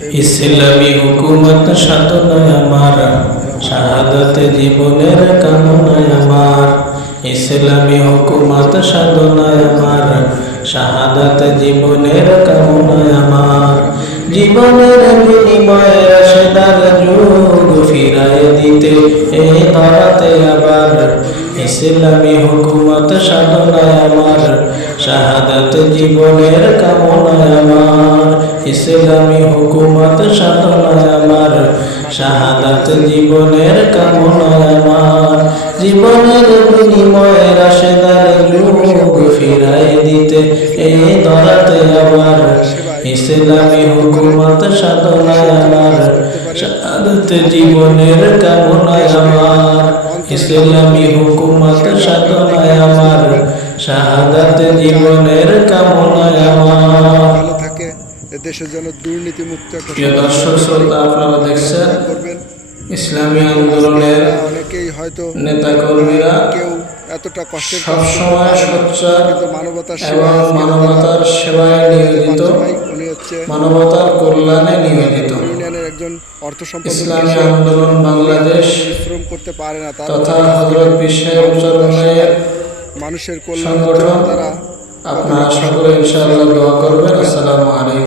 ইসলামী হুকুমত সাধনায় আমার, শাহাদত জীবনের কামনায় আমার। ইসলামী হুকুমত সাধনায় আমার, শাহাদত জীবনের কামনায় আমার। জীবনের বিনিময়ে আসদার যুগ ফিরায় দিতে এই ধরাতে আবার। ইসলামী হুকুমত সাধনায় আমার, শাহাদাত জীবনের কামনায় আমার। ইসলামী হুকুমত সাধনায় আমার, শাহাদাত জীবনের কামনায় আমার। জীবনের বিনিময়ে রাশেদার যুগ ফিরাই দিতে এই ধরাতে আবার ইসলামী হুকুমত সাধনায় আমার, শাহাদাত জীবনের কামনায় আমার। ইসলামী হুকুমত সাধনায় আমার, শাহাদাত জীবনের কামনায় আমার। দেশের জন্য দুর্নীতি মুক্ত একটা দর্শক শ্রোতা আপনারা দেখছেন করবেন? ইসলামী আন্দোলনের অনেকেই হয়তো নেতা কর্মীরা কেউ এতটা সবসময় সোচ্চার মানবতার আজকে মানবতার সেবায় নিয়োজিত মানবতার কল্যাণে নিয়োজিত। একজন অর্থ সম্পদ ইসলামী আন্দোলন বাংলাদেশ পরিশ্রম করতে পারে না তথা হজরত বিশ্বের মানুষের কল্যাণ সংগঠন। তারা আপনারা সকলে ইনশাআল্লাহ দোয়া করবেন। আসসালামু আলাইকুম।